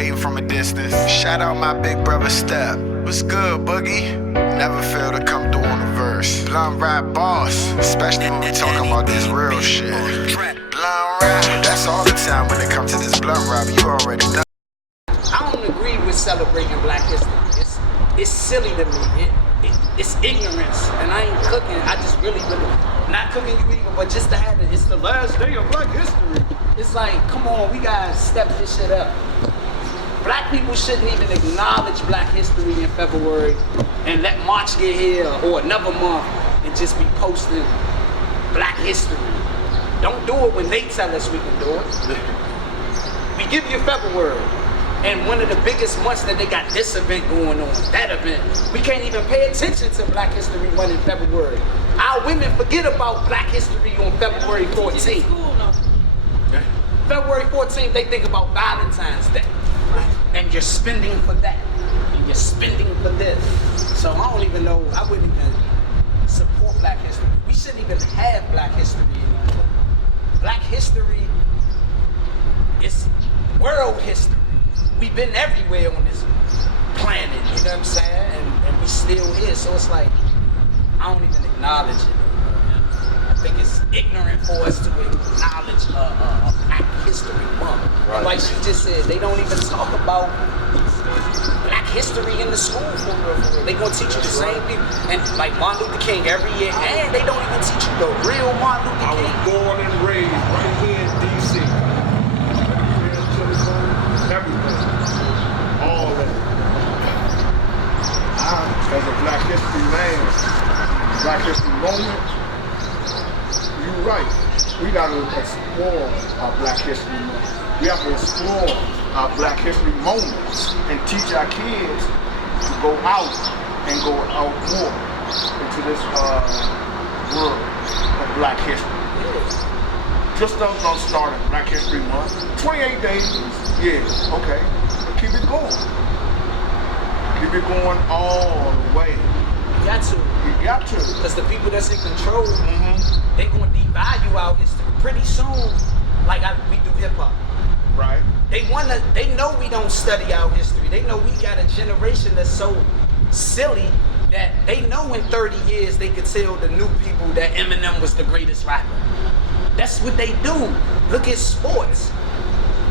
hating from a distance. Shout out my big brother Step. What's good, Boogie? Never fail to come through on the verse. Blunt rap boss, especially when we talking about this real shit. Blunt rap, that's all the time when it comes to this blunt rap. You already know. I don't agree with celebrating Black history. It's silly to me. It's ignorance, and I ain't cooking. I just really not cooking you either, but just to have it. It's the last day of Black history. It's like, come on, we gotta step this shit up. Black people shouldn't even acknowledge Black history in February and let March get here or another month and just be posting Black history. Don't do it when they tell us we can do it. We give you February. And one of the biggest months that they got this event going on, that event. We can't even pay attention to Black History Month in February. Our women forget about Black history on February 14th. February 14th, they think about Valentine's Day. And you're spending for that. And you're spending for this. So I don't even know, I wouldn't even support Black history. We shouldn't even have Black history anymore. Black history is world history. We've been everywhere on this planet, you know what I'm saying? And we still here, so it's like, I don't even acknowledge it. I think it's ignorant for us to acknowledge a Black History Month. Right. Like she just said, they don't even talk about Black history in the school for real. They gonna teach you the same thing. And like Martin Luther King every year, and they don't even teach you the real Martin Luther King. I was born and raised right here in D.C. Everything. All of it. As a Black History man, Black History moment, you're right. We got to explore our Black History moment. We have to explore our Black History moments and teach our kids to go out and go out more into this world of Black history. Just don't start at Black History Month. 28 days, yeah, okay. But keep it going. Keep it going all the way. You got to. You got to. Because the people that's in control, they gonna devalue our history pretty soon. Like we do hip hop. Right. They know we don't study our history. They know we got a generation that's so silly that they know in 30 years they could tell the new people that Eminem was the greatest rapper. That's what they do. Look at sports.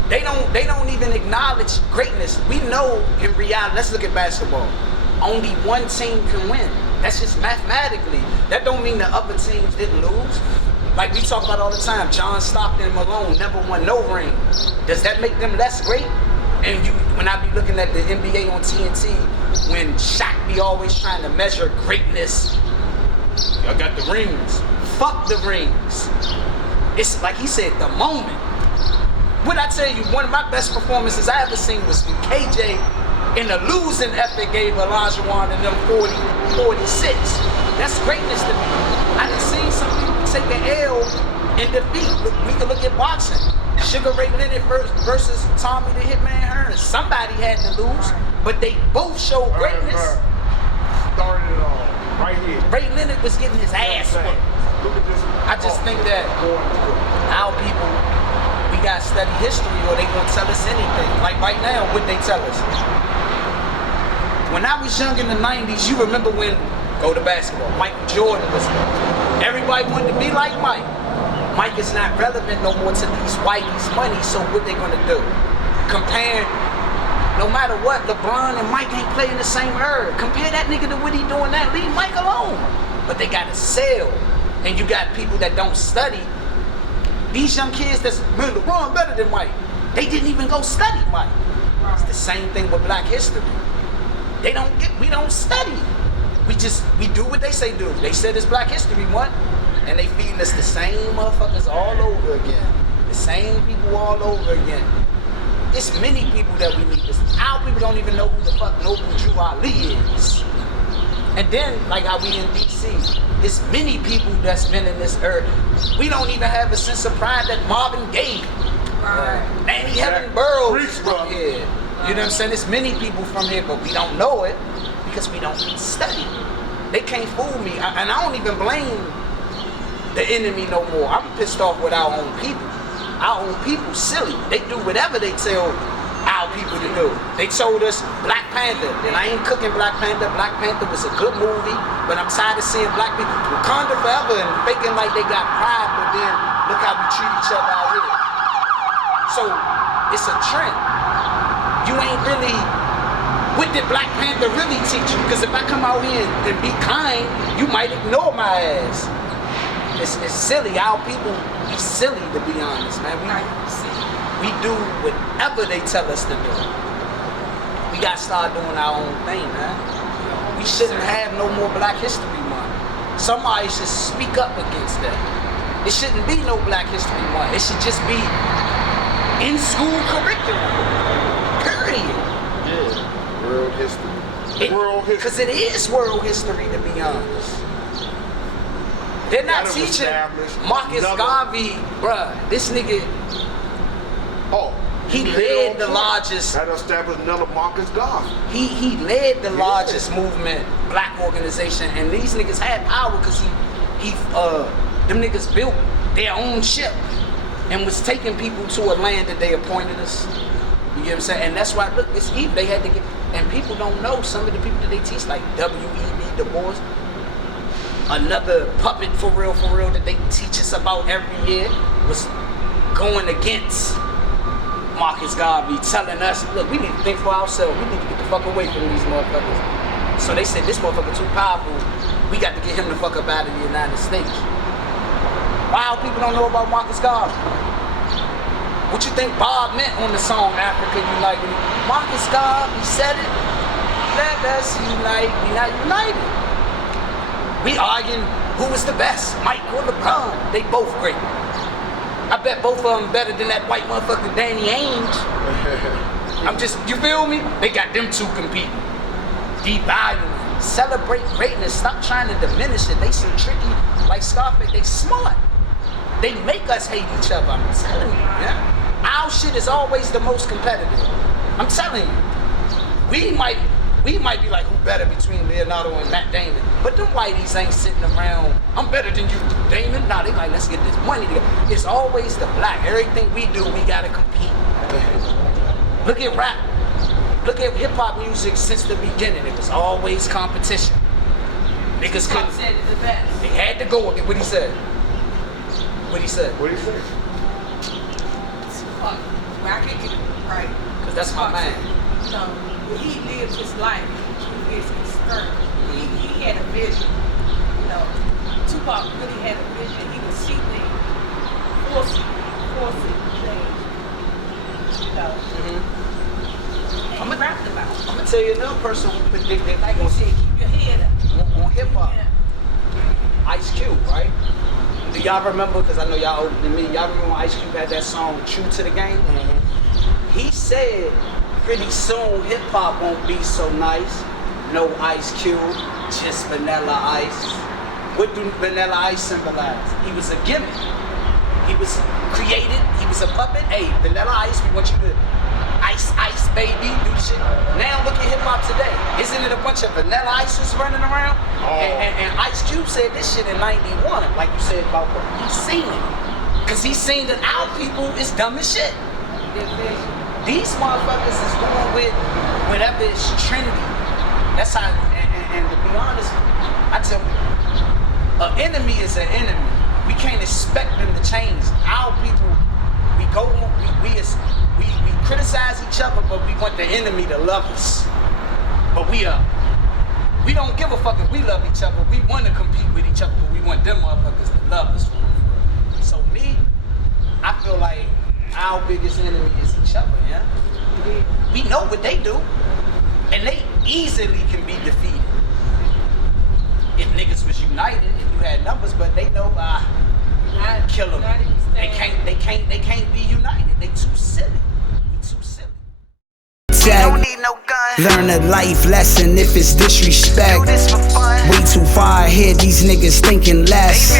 They don't even acknowledge greatness. We know in reality, let's look at basketball. Only one team can win. That's just mathematically. That don't mean the other teams didn't lose. Like we talk about all the time, John Stockton and Malone never won no ring. Does that make them less great? And when I be looking at the NBA on TNT, when Shaq be always trying to measure greatness, y'all got the rings. Fuck the rings. It's like he said, the moment. What I tell you, one of my best performances I ever seen was when KJ in the losing effort gave Olajuwon and them 46. That's greatness to me. I done seen some people take an L in defeat. We can look at boxing. Sugar Ray Leonard versus Tommy the Hitman Hearns. Somebody had to lose, but they both showed greatness. Started it all right here. Ray Leonard was getting his ass whooped. Look at this. I just think that our people, we gotta study history or they gonna tell us anything. Like right now, what they tell us. When I was young in the 90s, you remember when, go to basketball, Michael Jordan was, everybody wanted to be like Mike. Mike is not relevant no more to these whiteys' money, so what they gonna do? Compare, no matter what, LeBron and Mike ain't playing the same era. Compare that nigga to what he doing now, leave Mike alone. But they gotta sell. And you got people that don't study. These young kids that's, man, LeBron better than Mike. They didn't even go study Mike. It's the same thing with Black history. We don't study. We do what they say do. They said it's Black History Month, and they feeding us the same motherfuckers all over again. The same people all over again. It's many people that we need to, our people don't even know who the fuck Noble Drew Ali is. And then, like how we in DC, it's many people that's been in this earth. We don't even have a sense of pride that Marvin Gaye, Annie Helen Burroughs from here. You know what I'm saying? There's many people from here, but we don't know it because we don't study. They can't fool me, and I don't even blame the enemy no more. I'm pissed off with our own people. Our own people silly. They do whatever they tell our people to do. They told us Black Panther, and I ain't cooking Black Panther. Black Panther was a good movie, but I'm tired of seeing black people Wakanda forever and thinking like they got pride, but then look how we treat each other out here. So it's a trend. You ain't really, what did Black Panther really teach you? Because if I come out here and be kind, you might ignore my ass. It's silly. Our people be silly, to be honest, man. We do whatever they tell us to do. We gotta start doing our own thing, man. We shouldn't have no more Black History Month. Somebody should speak up against that. It shouldn't be no Black History Month. It should just be in school curriculum. Period. Yeah. World history. World history. Because it is world history, to be honest. They're not teaching Marcus Garvey, bruh. This nigga. Oh, he led the largest. That established another Marcus Garvey. He led the largest movement, black organization, and these niggas had power because them niggas built their own ship and was taking people to a land that they appointed us. You get what I'm saying? And that's why, look, it's evil. They had to get, and people don't know some of the people that they teach, like W.E.B. Du Bois. Another puppet for real that they teach us about every year was going against Marcus Garvey, telling us, look, we need to think for ourselves. We need to get the fuck away from these motherfuckers. So they said, this motherfucker too powerful. We got to get him the fuck up out of the United States. Why people don't know about Marcus Garvey? What you think Bob meant on the song Africa United? Marcus Garvey said it. Let us unite. We not united. We arguing who was the best, Mike or LeBron. They both great. I bet both of them better than that white motherfucker Danny Ainge. I'm just, you feel me? They got them two competing. Devaluing. Celebrate greatness. Stop trying to diminish it. They some tricky, like Scarface, they smart. They make us hate each other. I'm telling you, yeah. Our shit is always the most competitive. I'm telling you. We might be like, who better between Leonardo and Matt Damon? But them whiteys ain't sitting around, I'm better than you, Damon. Nah, they like, let's get this money together. It's always the black. Everything we do, we gotta compete. Look at rap. Look at hip-hop music since the beginning. It was always competition. Niggas couldn't. Said it the best. They had to go again. What he said? What he said? What he say? Fuck. Well, I can't get it right. Because that's my man. No. He lived his life through his experience. He had a vision. You know, Tupac really had a vision. He would see things, forcing things. You know. Mm-hmm. And he rapped about it. I'm gonna tell you another person who predicted, Like you said, keep your head up. on hip hop. Yeah. Ice Cube, right? Do y'all remember? Because I know y'all older than me. Y'all remember when Ice Cube had that song "True to the Game"? Mm-hmm. He said, pretty soon hip hop won't be so nice. No Ice Cube, just Vanilla Ice. What do Vanilla Ice symbolize? He was a gimmick. He was created. He was a puppet. Hey, Vanilla Ice, we want you to ice, baby, do the shit. Now look at hip hop today. Isn't it a bunch of Vanilla Ices running around? Oh. And Ice Cube said this shit in '91, like you said about he's seen it. Cause he's seen that our people is dumb as shit. These motherfuckers is going with whatever is trendy. That's how, and to be honest, I tell you, an enemy is an enemy. We can't expect them to change. Our people, we criticize each other, but we want the enemy to love us. But we don't give a fuck if we love each other. We want to compete with each other, but we want them motherfuckers to love us. So me, I feel like our biggest enemy is each other, yeah? We know what they do, and they easily can be defeated. If niggas was united, if you had numbers, but they know, kill them. They can't be united. They too silly. We too silly. Don't need no gun. Learn a life lesson if it's disrespect. Way too far ahead, these niggas thinking less.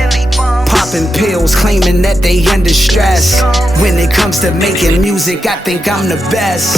Popping pills, claiming that they under stress. When it comes to making music, I think I'm the best.